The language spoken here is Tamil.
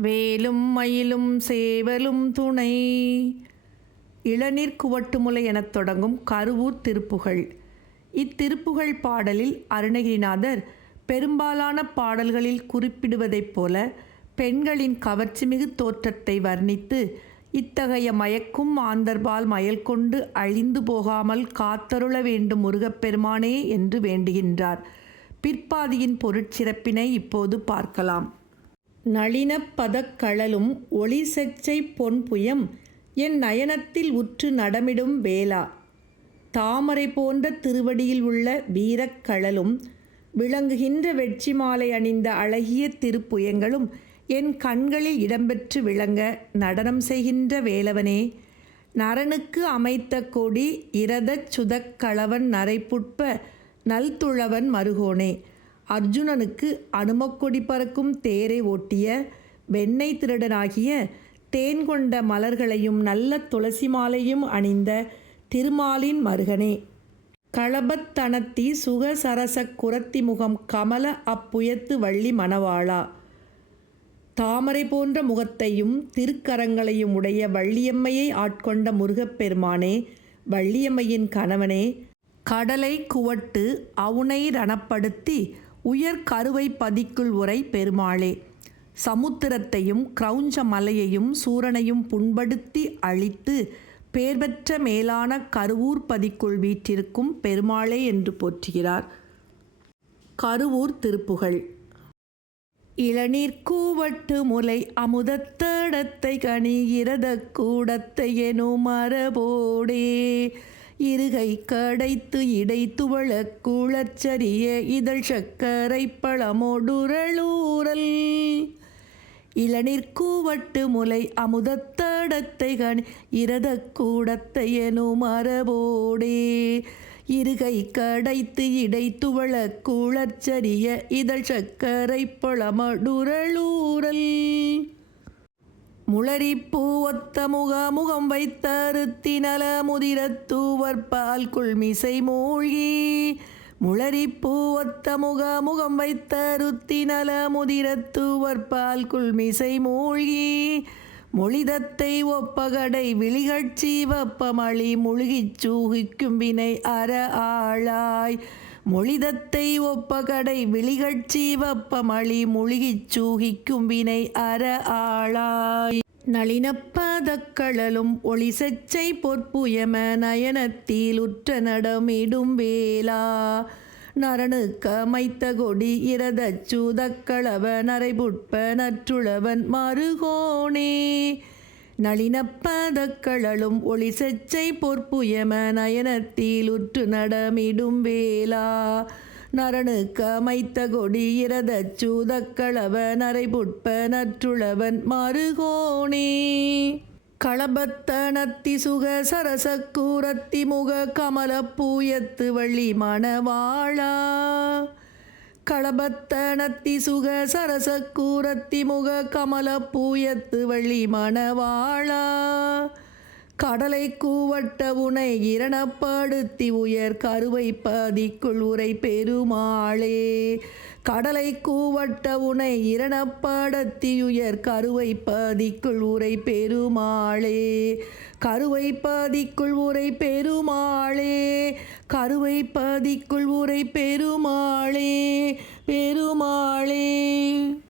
வேலும் மயிலும் சேவலும் துணை. இளநீர் குவட்டுமுலை எனத் தொடங்கும் கருவூர் திருப்புகழ். இத்திருப்புகழ் பாடலில் அருணகிரிநாதர் பெரும்பாலான பாடல்களில் குறிப்பிடுவதைப் போல பெண்களின் கவர்ச்சிமிகு தோற்றத்தை வர்ணித்து இத்தகைய மயக்கும் ஆந்தர்பால் மயல் கொண்டு அழிந்து போகாமல் காத்தருள வேண்டும் முருகப்பெருமானே என்று வேண்டுகின்றார். பிற்பாதியின் பொருட்சிறப்பினை இப்போது பார்க்கலாம். நளினப் ஒளிசெச்சை ஒளி பொன்புயம் என் நயனத்தில் உற்று நடமிடும் வேளா. தாமரை போன்ற திருவடியில் உள்ள வீரக்கழலும் விளங்குகின்ற வெற்றி மாலை அணிந்த அழகிய திருப்புயங்களும் என் கண்களில் இடம்பெற்று விளங்க நடனம் செய்கின்ற வேலவனே. நரனுக்கு அமைத்த கொடி இரதச் சுதக்களவன் நரைப்புட்ப நல்துழவன் மருகோனே. அர்ஜுனனுக்கு அனுமக்கொடி பறக்கும் தேரை ஓட்டிய வெண்ணெய் திருடனாகிய தேன் கொண்ட மலர்களையும் நல்ல துளசி மாலையும் அணிந்த திருமாலின் மருகனே. களபத்தனத்தி சுகசரச குரத்தி முகம் கமல அப்புயத்து வள்ளி மணவாளா. தாமரை போன்ற முகத்தையும் திருக்கரங்களையும் உடைய வள்ளியம்மையை ஆட்கொண்ட முருகப்பெருமானே வள்ளியம்மையின் கணவனே கடலை குவட்டு அவுனை ரணப்படுத்தி உயர் கருவை பதிக்குள் உரை பெருமாளே. சமுத்திரத்தையும் கிரௌஞ்ச மலையையும் சூரனையும் புண்படுத்தி அழித்து பேர்பெற்ற மேலான கருவூர் பதிக்குள் வீற்றிருக்கும் பெருமாளே என்று போற்றுகிறார். கருவூர் திருப்புகழ். இளநீர் கூவட்டு முலை அமுதத்தடத்தை கணிகிறத கூடத்தை எனும் மரபோடே இருகை கடைத்து இடை துவள கூழச்சரிய இதழ் சக்கரை பழமோடுரளூரல் இளநீர் கூவட்டு முலை அமுதத்தடத்தை கண் இரத கூடத்தை எனும் மரபோடே இருகை கடைத்து இடை துவள கூழச்சரிய இதழ் சக்கரை பழமடுரளூரல் முளரிப்பூ ஒத்த முக முகம் வைத்தருத்தினல முதிரத்தூவர் முதிரத்தூவற்பால் குள்மிசை மூழ்கி. முளரிப்பூ ஒத்த முக முகம் வைத்தருத்தினல முதிரத்தூவர் முதிரத்தூவற்பால் குள்மிசை மூழ்கி. மொழிதத்தை ஒப்பகடை விழிகட்சி வப்பமளி முழுகிச் சூகிக்கும் வினை அற ஆளாய். மொழிதத்தை ஒப்பகடை விழிகட்சி வப்பமளி முழுகிச் சூகிக்கும் வினை அற ஆளாய். நளினப்பதக்களலும் ஒளிசச்சை பொற்புயம நயனத்தில் உற்ற நடமிடும் வேலா நரனுக்கு அமைத்த கொடி இரதச் சூதக்களவ நற்றுளவன் மறுகோணே நளினப்பதக்கழலும் ஒளி செச்சை பொற்புயம நயனத்தில் உற்று நடமிடும் வேலா நரனுக்கு அமைத்த கொடி இரதச் சூதக்களவன் அரைபுட்ப நற்றுளவன் மறுகோணே களபத்தனத்தி சுக சரச கூரத்தி முக கமல பூயத்து வள்ளி மணவாளா. களபத்தனத்தி சுக சரச கூரத்தி முக கமல பூயத்து வழி மணவாளா. கடலை கூவட்ட உனை இரணப்படுத்தி உயர் கருவை பதிக்குள் உரை பெருமாளே. கடலை கூவட்ட உனை இரணப்படுத்தி உயர் கருவை பதிக்குள் உரை பெருமாளே. கருவை பதிக்குள் உரை பெருமாளே. கருவை பதிக்குள் உரை பெருமாளே பெருமாளே.